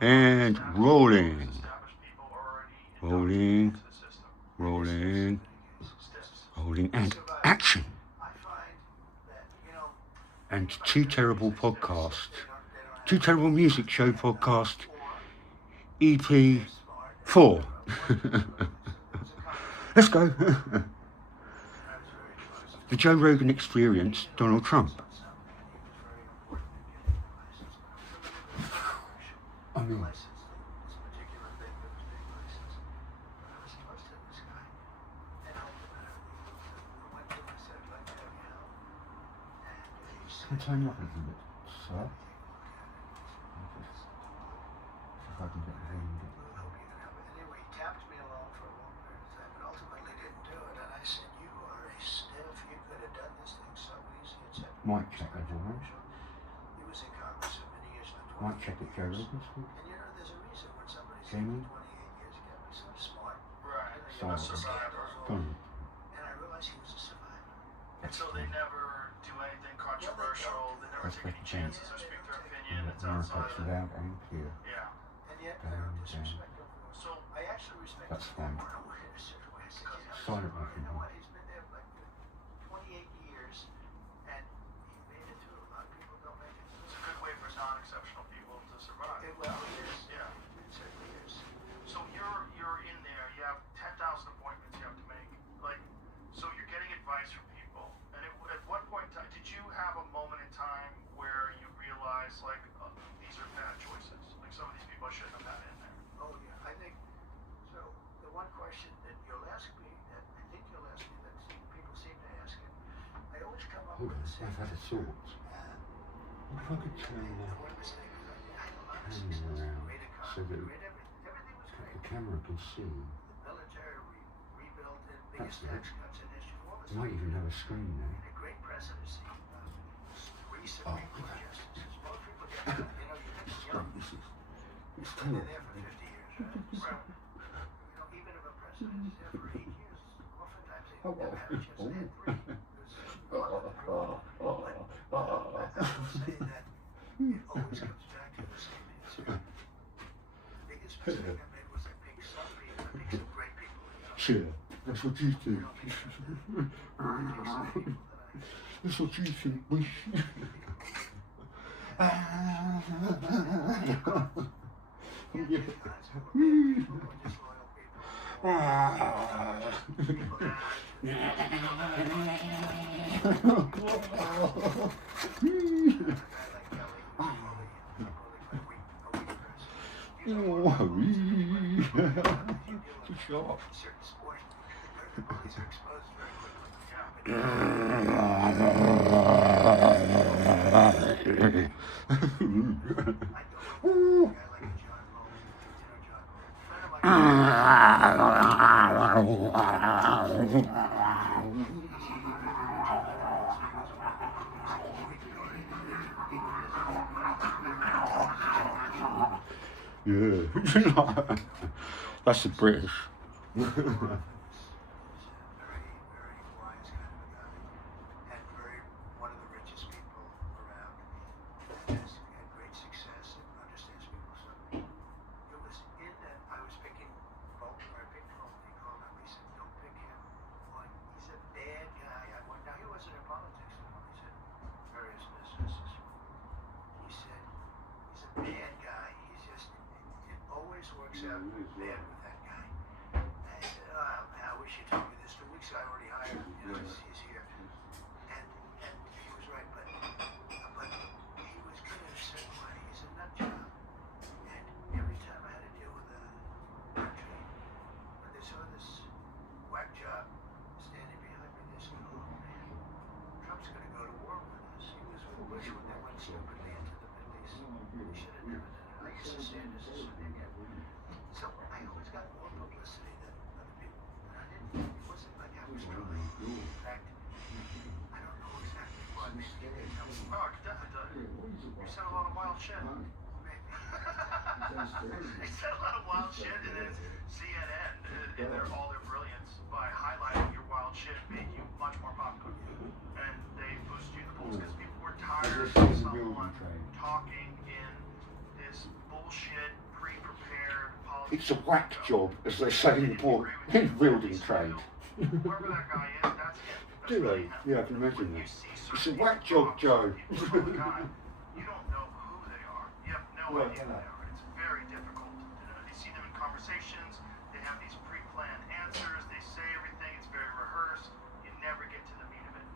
And rolling. Rolling. Rolling. Rolling. And action. And Two Terrible Podcast. Two Terrible Music Show Podcast. EP4. Let's go. The Joe Rogan Experience, Donald Trump. I mean, can I turn you up a little bit, sir? If I can get the volume down. Anyway, he tapped me along for a long period of time, but ultimately didn't do it. And I said, "You are a stiff. You could have done this thing so easy." Mic check, as always. He was in Congress for many years. Mic check at Joe Rogan School. And you know, there's a reason when somebody's Jamie? 28 years, you gotta be so smart. Right. Sorry. And I realized he was a survivor. And so they never do anything controversial. They never take any chances or speak their opinion. It's outside of loud and clear. Yeah. And yet, I don't disrespect him. So I actually respect That's him. fine. I don't know where to sit away. Silent You microphone. know what? He's been there like 28 years, and he made it through. A lot of people don't make it through. it's a good way for non-exceptional people to survive. Well, it is. Yeah. It certainly is. So you're in there. You have 10,000 appointments you have to make. Like, so you're getting advice from people. And at what point in time did you have a moment in time where you realized like these are bad choices? Like some of these people I shouldn't have had in there. Oh yeah, I think so. The one question that you'll ask me, that I think you'll ask me, that people seem to ask it, I always come up Hold with on, the same. I've had a thought. If I could turn The the one mistake is I had a lot of camera success. around Great so economy, that great everything was the great. camera can see. The military rebuilt it, biggest That's tax cuts in history. All this You might even have a screen there. a great presidency. Three Oh, Supreme Court okay. justices. Most people get that. You know, you think It's it's young. great, this is. It's They're terrible. there for 50 years, right? Well, you know, even if a president is there for 8 years, oftentimes they Oh, never have a chance to oh. have 3. But I will say that it always comes back to the same answer. The biggest mistake I made was I picked some people, I picked some great people. Sure, that's what you think. I picked some people that That's what you think, we Too sharp. certain sports, the bullies are exposed very Yeah. That's the British. very, very wise kind of a guy, and one of the richest people around, and has had great success and understands people. So it was in that I was picking Bolton, or I picked Bolton. He called up, he said, "Don't pick him. Why? He's a bad guy." Now he wasn't in politics. He's in various businesses. He said, "He's a bad guy. He's just, it always works out bad with that guy." I said, I wish you told me this 2 weeks ago. I already hired him. You know, he's here. And he was right, but he was good in a certain way. He's a nut job. And every time I had to deal with a country, when they saw this whack job standing behind me, they said, "Oh man, Trump's going to go to war with us." He was with Bush when they went stupidly into the Middle East. He should have never done it. I used to say this as an Indian. So I always got more publicity than other people. And I didn't, it wasn't like I was trying. In fact, I don't know exactly what. You Oh, I could definitely tell you. You said a lot of wild shit. maybe. You said a lot of wild shit, and then CNN, in all their brilliance, by highlighting your wild shit, made you much more popular. And they boosted you the polls because people were tired of someone talking in this bullshit it's a whack job, as they say in the building trade. Whoever that guy is, that's him. That's Do really they? him. Yeah, I can imagine When you that. see It's certain a whack people job, Joe. people from the guy, you don't know who they are. You have no Right, idea who yeah. they are. It's very difficult. You see them in conversations. They have these pre-planned answers. They say everything. It's very rehearsed. You never get to the meat of it.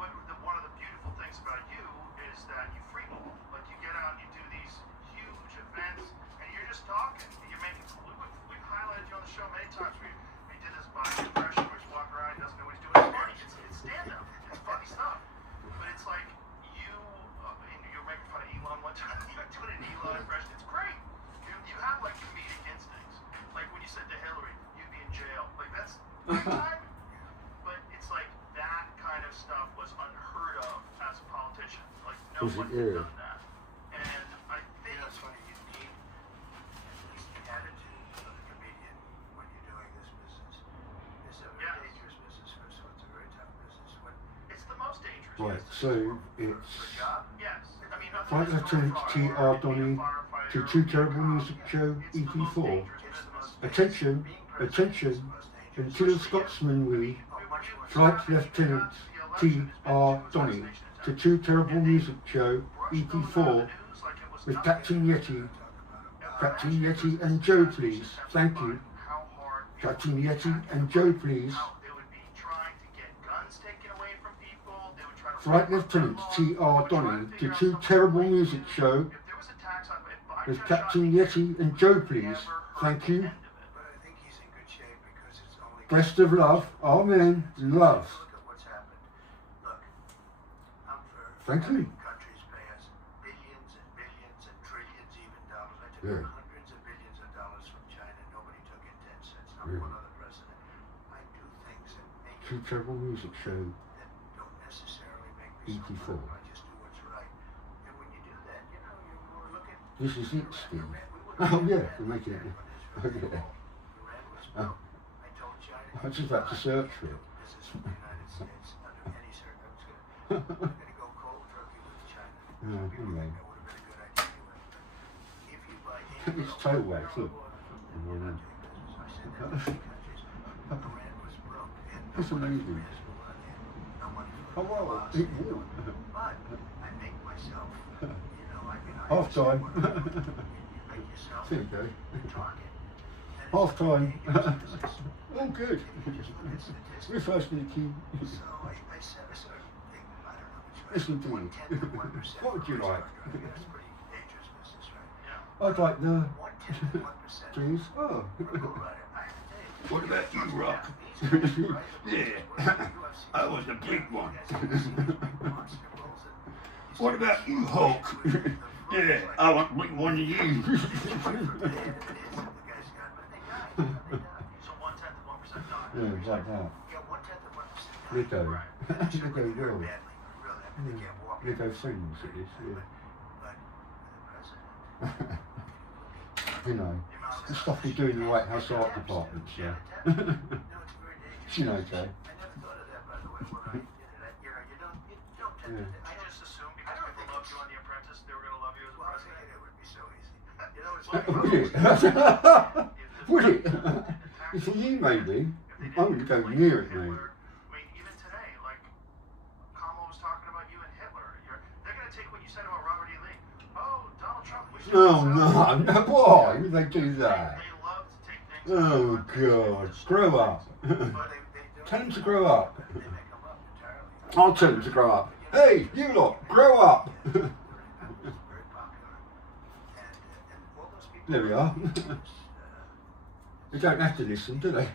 One of the beautiful things about you is that you freeball. Like you get out and you do these huge events, and you're just talking. You're making. We've highlighted you on the show many times. We did this body impression where he's walking around, he doesn't know what he's doing. It's funny. It's stand-up. It's funny stuff. But it's like you're making fun of Elon one time. You're doing an Elon impression. It's great. You have like comedic instincts. Like when you said to Hillary, you'd be in jail. Like that's time. But it's like that kind of stuff was unheard of as a politician. Like no one had done that. And I think It's funny, you need at least the attitude of a comedian when you're doing this business. It's a very dangerous business, first of all. It's a very tough business. it's the most dangerous. Right, business. so For it's a job, Yes. I mean, nothing Flight is Lieutenant so T.R. far Donny firefighter, to Two Terrible cop. Music Show It's the most EP4. dangerous it's the most business. Attention, being president is attention, the most dangerous. until Scotsman we, Oh, much more. Flight Lieutenant T.R. Donny to Two Terrible Music Show EP4 with Captain Yeti. Captain Yeti and Joe, please. Thank you. Captain Yeti and Joe, please. Flight Lieutenant T.R. Donny to Two Terrible Music Show with Captain Yeti and Joe, please. Thank you. But I think he's in good shape because it's only. Best of love. Amen. Love. Look at what's happened. Look, I'm for Thank you. having countries pay us billions and billions and trillions even dollars. I took Yeah. hundreds of billions of dollars from China. Nobody took in 10 cents. Not Yeah. one other president. I do things that make Two Terrible Music Show that don't necessarily make me so EP4. proud. I just do what's right. And when you do that, you know, you're looking. This is it, Steve. Oh yeah, we're making it. Oh yeah. Oh. I told China. I was just about to search for it. Business with the United States under any circumstance. I'm gonna go cold turkey with China. Yeah, People anyway. think that would have been a good idea anyway. But if you buy any It's tail wags, look. you're not doing business. I said that to many countries. Iran was broke. They had no That's money for amazing. Hezbollah. They had no money for Oh wow, Hamas. it will. But I make myself, you know, I mean, I Half time. understand what I'm doing. You make yourself There you go. the target. And it's Half a time. dangerous business. Oh good. If you just look at statistics. We're first in the queue. So I said a certain thing, I don't know which way. Listen to me. 1/10 of 1%. What would you like? That's pretty dangerous business, right? Yeah. I'd like the 1/10 of 1%. please. Oh. For a co-writer, I have to tell you, What about you, Rock? these guys who write the books, Yeah. what the UFC I was the big one. You guys ever seen these big monster bulls that you What see about these you, bulls Hulk? with the front Yeah, like I want to be one of you. the guy's got, but they die. They die. So 1/10 of 1% die. Yeah, like that. Yeah, 1/10 of 1% die. Lido. And they should Lido really hurt will. badly, really. I mean, they can't walk. Lido sings it is, yeah. But the president, You know, the stuff they do in the White House art departments, yeah. no, it's very dangerous. You know, Jay. I never thought of that, by the way, when I did it. You don't tend Yeah. to. I just assumed because people loved you on The Apprentice, they were going to love you as a Well, I president. think it would be so easy. You know, it's Would it? Would it? For you, maybe. I wouldn't go near it, mate. I mean, even today, like Kamala was talking about you and Hitler. They're going to take what you said about Robert E. Lee. Oh, Donald Trump. We should No, no, why would they do that? They love to take things. Oh, God. Grow up. Tell them to grow up. They may come up entirely. I'll tell them to grow up. Hey, you lot, grow up. Very popular. And all those people. There we are. They don't have to listen, do they?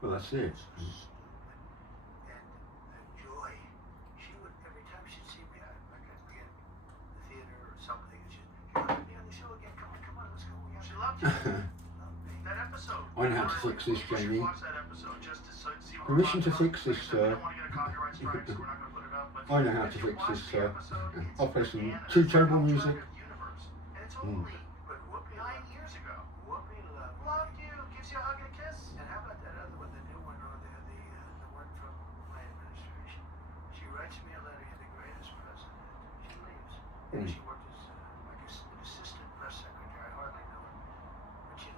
Well, that's it. And Joy, she would, every time she'd see me, like I'd be in the theater or something, and she'd be on the show again. Come on, let's go. We got She to loved you. That episode. I know how to fix this, We should Jamie. watch that episode just to see what Permission we're to talking fix about. this, Like I said, sir. We don't want to get a copyright strike, so we're not going to put it up. But I know how if to you fix watch this, the sir. episode, it's I'll play some bananas. Two It's Terrible an music. alternative universe. And it's Mm. only But Whoopi 9 years ago. Whoopi loved. Loved you. Gives you a hug and a kiss. And how about that other one, the new one over there, the one from my administration? She writes me a letter, you're the greatest president. She leaves. Mm. She worked as like an assistant press secretary. I hardly know her. But she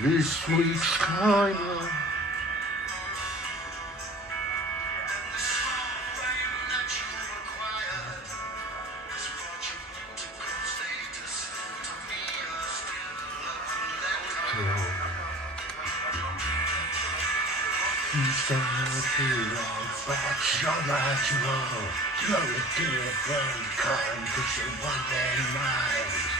This week's time. You start to love, but you're not wrong. You're a different kind, 'cause you're one of mine.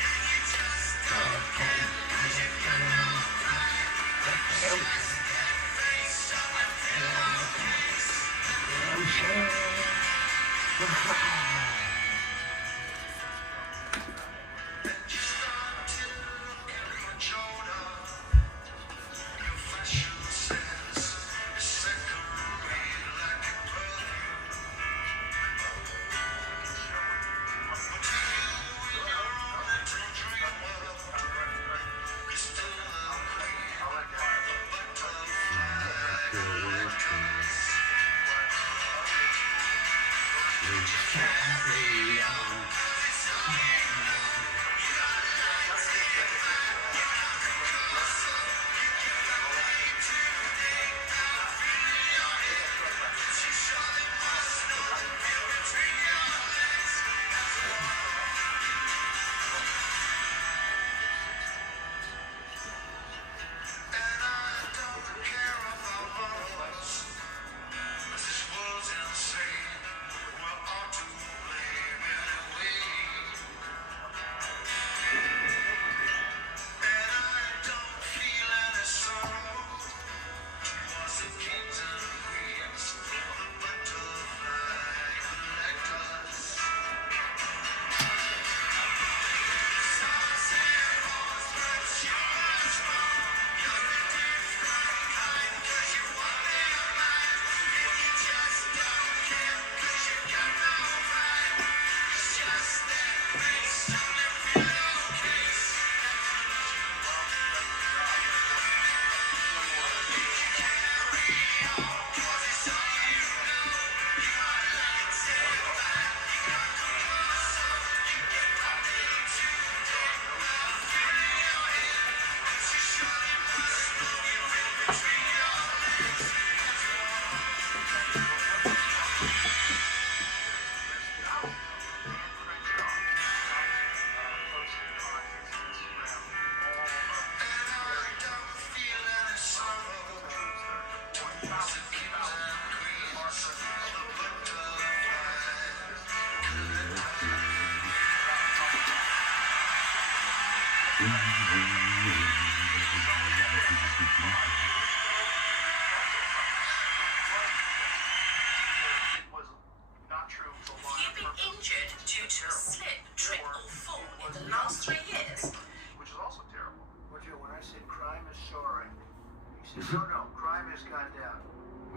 No, crime has gone down.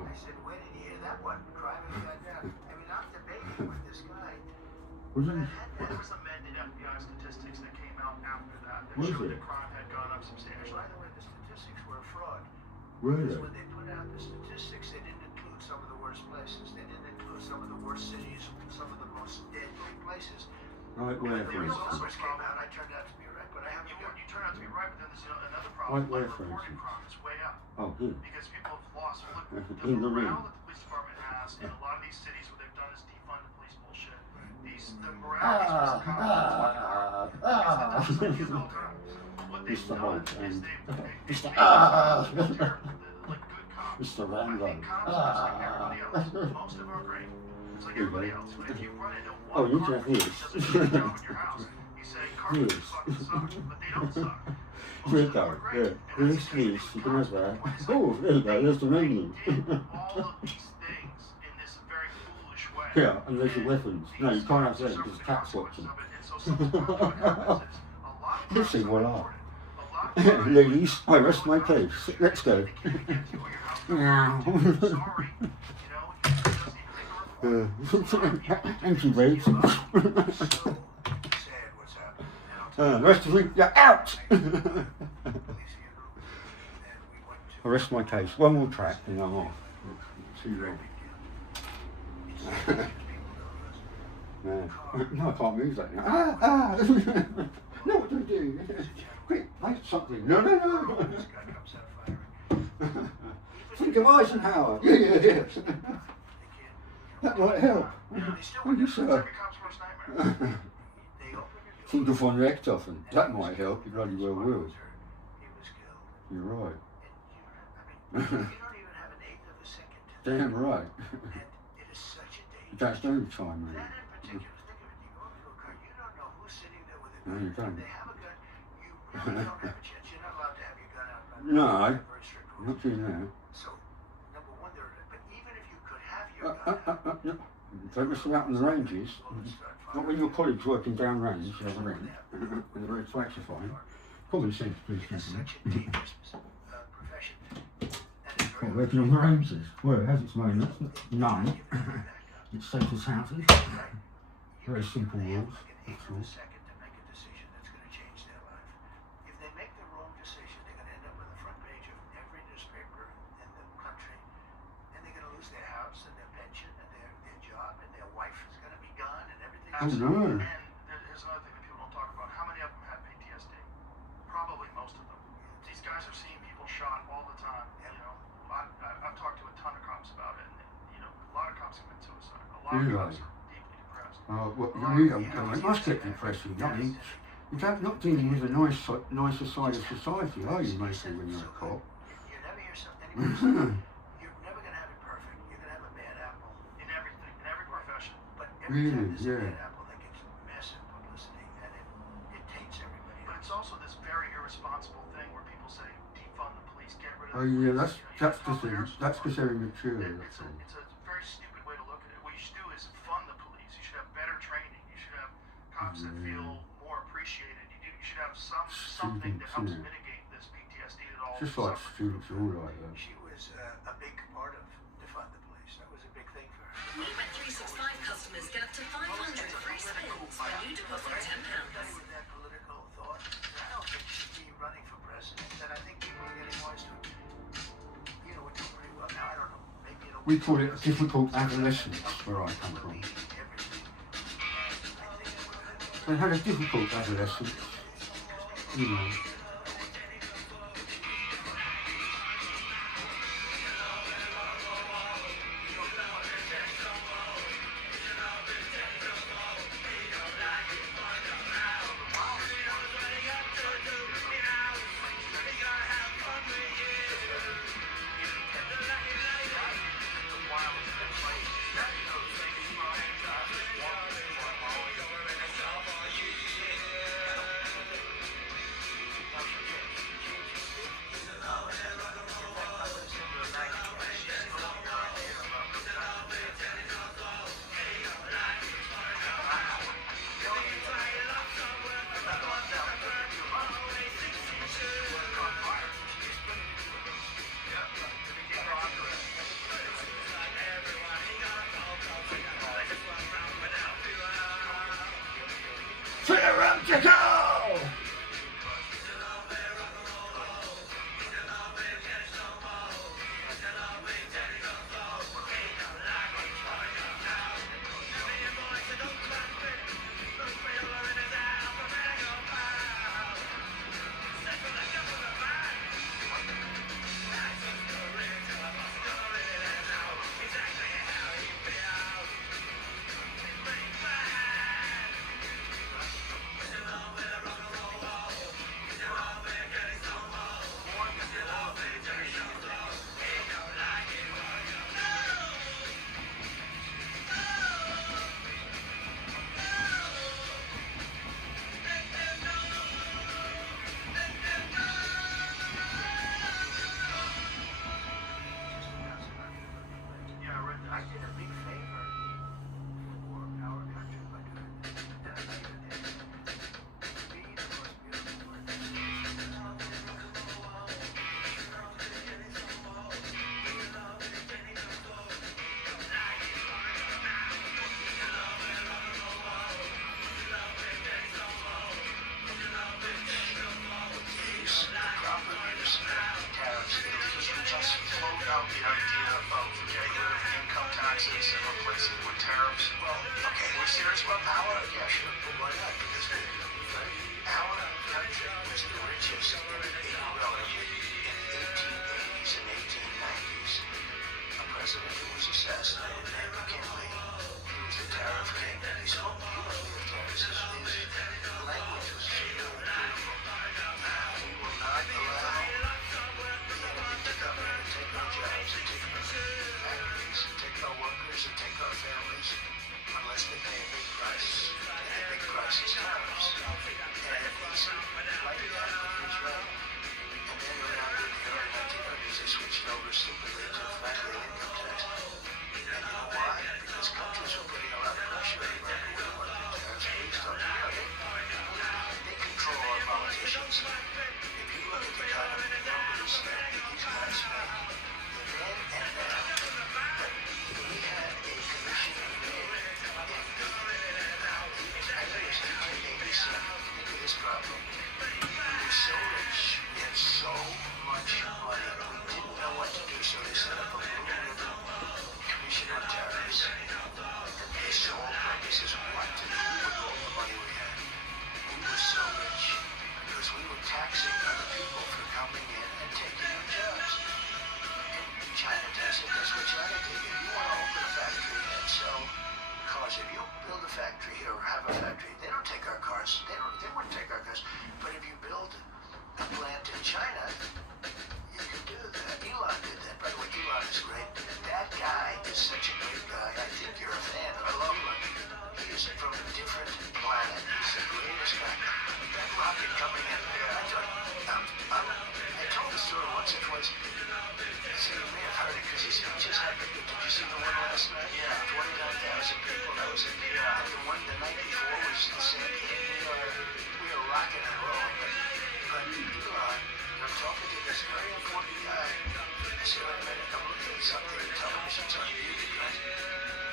I said, when did you hear that one? Crime has gone down. I mean, I'm debating with this guy. There was amended FBI statistics that came out after that showed that crime had gone up substantially. By the way, the statistics were a fraud. Really? Because when they put out the statistics, they didn't include some of the worst places. They didn't include some of the worst cities, some of the most deadly places. Like where, for The instance? results came out, I turned out to be right, but I haven't got... You turned out to be right, but then there's another problem. Like where, for reported instance? crime is way up. Oh, good. Because people have lost the In the ring. morale that the police department has in a lot of these cities, what they've done is defund the police bullshit. The morale of these police cops what they've Mr. done Holt is and they've Mr. like good cops. Mr. I Randall. think cops are just like everybody else. Most of them are great. It's like everybody else. But if you run into Oh, one you car just that yes. doesn't do a good job in your house, you say carpenters fucking suck, but they don't suck. Most Here of you them go. are great. Yeah. And Yes, that's please. because You can have that. the Oh, there you go. There's the menu. They did all of these things in this very foolish way. Yeah, and there's your weapons. No, you can't have them because cats watch them. Let's see what are. Ladies, I rest my case. Let's go. Thank you, babes. Sad what's happening. Rest of you, you're out! Police here, and we went I rest my case. One more track and I'm off. Too long. No, I can't move that now. No, what do I do? Quick, light something. No, no, no. This guy comes out firing. Think of Eisenhower. Yeah, yeah, yeah. They can't, That might help. They still Thank you, it's sir. every cop's worst nightmare. they open your door. Think of von Richthofen. That might help. You bloody well will. He was killed. You're right. And you don't even have an eighth of a second to Damn right. And it is such a danger. That's no time, That man. in particular, think of it, you go into a car, you don't know who's sitting there with a No, gun. you don't. If they have a gun, you really don't have a chance. You're not allowed to have your gun out. No, Very strict I'm rules. not doing that. So, number one, but even if you could have your gun out, No. Don't mess about on the ranges. Not when your colleagues working down range, you know what I mean? And they're very classifying. Common sense, please, it is gentlemen. such a dangerous profession. And it's very Well, working on the ranges. Well, it has its moments. None. It's safe as houses. Very simple rules. That's all. second to make a decision that's going to change their life. If they make the wrong decision, they're going to end up on the front page of every newspaper in the country, and they're going to lose their house and their pension and their job, and their wife is going to be gone, and everything. Oh no. And here's another thing that people don't talk about. How many of them have PTSD? Probably most of them. These guys are seeing people shot all the time. You know, I've talked to a ton of cops about it. And, you know, a lot of cops commit suicide. A lot of cops are deeply depressed. It must get depressing. I mean, you're not dealing with the nicer side of society, are you, mostly, when you're a cop? You never hear something. You're never going to have it perfect. You're going to have a bad apple In everything, in every profession. But every Really? time there's a Yeah. bad apple, that gets massive publicity, and it taints everybody But else. it's also this very irresponsible thing where people say, defund the police, get rid of Oh the yeah, police. that's because they're immature. It's a very stupid way to look at it. What you should do is fund the police. You should have better training. You should have cops that feel more appreciated. You should have something that helps Students, yeah. mitigate this PTSD that all Just like suffer. students are all like that. She was a big part of defund the police. That was a big thing for her. Bet365 customers get up to 500 free spins when you deposit £10. With that political thought, I don't think she should be running for president. And I think people are getting wise to it. You know, we're doing pretty well now. I don't know. Maybe it'll. We call it difficult adolescence, where I come from. Everything. They had a difficult adolescence, you know. TERRRBL! was the richest relatively in the 1880s and 1890s. A president who was assassinated named McKinley. He was the tariff king. He spoke beautifully of tariffs. His language was beautiful. We will not allow the enemy to come in and take our jobs and take our factories and take our workers and take our families unless they pay a big price. And the big price is tariffs. And he's like that, but he was right. And then around in the early 1900s, they switched over stupidly to flat rate income tax. And you know why? Because countries were putting a lot of pressure on America. We don't want to do tariffs. Please don't do that. They control our politicians. If you look at the kind of numbers that these guys make, then and now, but we had a commission made in the, I think it was 1887. Think of this problem. We were so rich, we had so much money, we didn't know what to do, so they set up a little commission on tariffs. And the sole purpose is what to do with all the money we had. We were so rich because we were taxing other people for coming in and taking our jobs. And China does it. That's what China did. If you want to open a factory and sell cars, if you build a factory here or have a factory, they don't take our cars. They wouldn't take our cars. But if you build a plant in China, you can do that. Elon did that. By the way, Elon is great. That guy is such a great guy. I think you're a fan. I love him. He is from a different planet. He's the greatest guy. That rocket coming in there. I told the story once or twice. So you may have heard it because his speeches have been good. Did you see the one last night? Yeah. 29,000 people. That was it. And the one the night before was the same. We are rocking and rolling. But Elon, I'm talking to this very important guy. I said, wait a minute, I'm looking at something on television, it's on YouTube, right?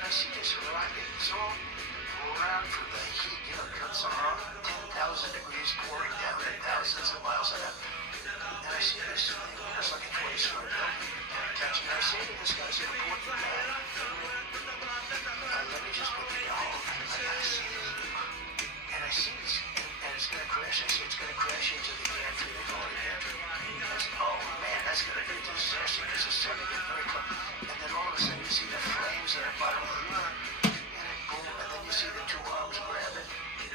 And I see this rocket, it's all around from the heat, you know, it comes on 10,000 degrees pouring down at thousands of miles an hour. And I see this thing, it's like a 20-story building. And I say to this guy, he's an important guy, let me just put the hold. I gotta see this. And I see this, and it's gonna crash. I say it's gonna crash into the gantry. They call it a gantry. I said, oh man, that's gonna be a disaster because it's starting to get very close. And then all of a sudden you see the flames at the bottom of the river, and it boom, and then you see the two arms grab it.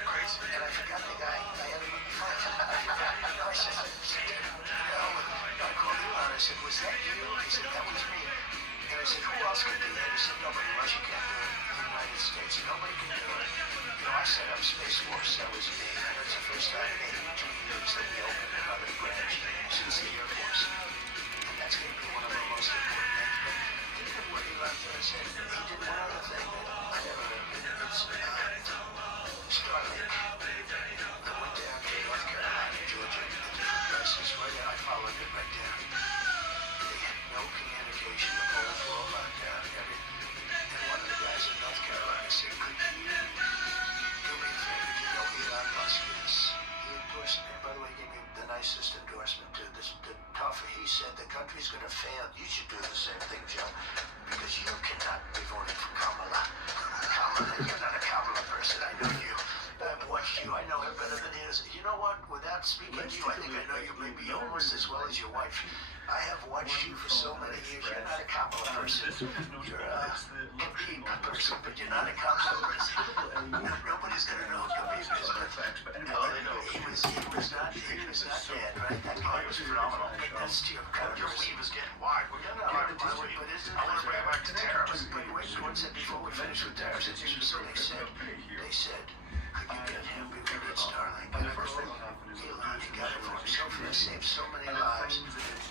Crazy. And I forgot the guy. I had him in the front. I said, I called Elon. I said, was that you? He said, that was me. And I said, who else can do that? He said, nobody. Russia can't do it. The United States, nobody can do it. You know, I set up Space Force. That was me. And it's the first time in 82 years that we opened another branch since the Air Force. And that's going to be one of our most important things. But think of what Elon does. And he did one other thing that I never heard of. It's Starlink. I went down to North Carolina, Georgia, and different places. Right there, I followed it right down. They had no communication. The polls were all locked down. And one of the guys in North Carolina said, could you do me a favor? Do you know Elon Musk is? He endorsed me. By the way, he gave me the nicest endorsement to this. He said the country's going to fail. You should do the same thing, Joe, because you cannot be voting for Kamala. Kamala, you're not a Kamala person. I know you. I've watched you. I know him better than he is. You know what? Without speaking to you, I think I know you maybe almost as well as your wife. I have watched you for so many years. You're not a Kamala person. You're a Khabib person, but you're not a Kamala person. Nobody's going to know who Khabib is, but he was not bad, right? That guy was phenomenal. That's your country. Your weave is getting wide. We're getting out of the weave. I want to bring it back to tariffs. But wait, one said before we finish with tariffs, they said, could you get him? We need Starlink. And I go, Elon, he got it for himself. He saved so many lives.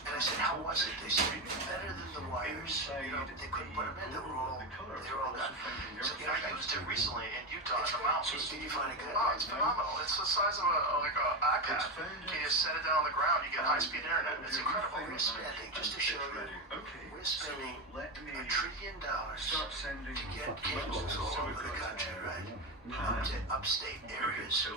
And I said, how was it? They said, better than the wires. You know, they couldn't put them in. They were all gone. So, you know, I used it recently in Utah in the mountains. Did you find it good? Oh, it's phenomenal. It's the size of like an iPad. You just set it down on the ground, you get high-speed internet. It's incredible. We're spending, just to show you, we're spending $1 trillion to get cables all over the country, right? To upstate areas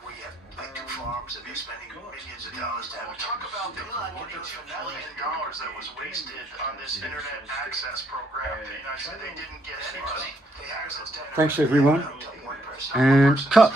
where you have like 2 farms and they're spending millions of dollars to have. We'll talk about the $4 billion that was wasted on this internet access program. The United States, they didn't get anybody. Thanks everyone, and cut.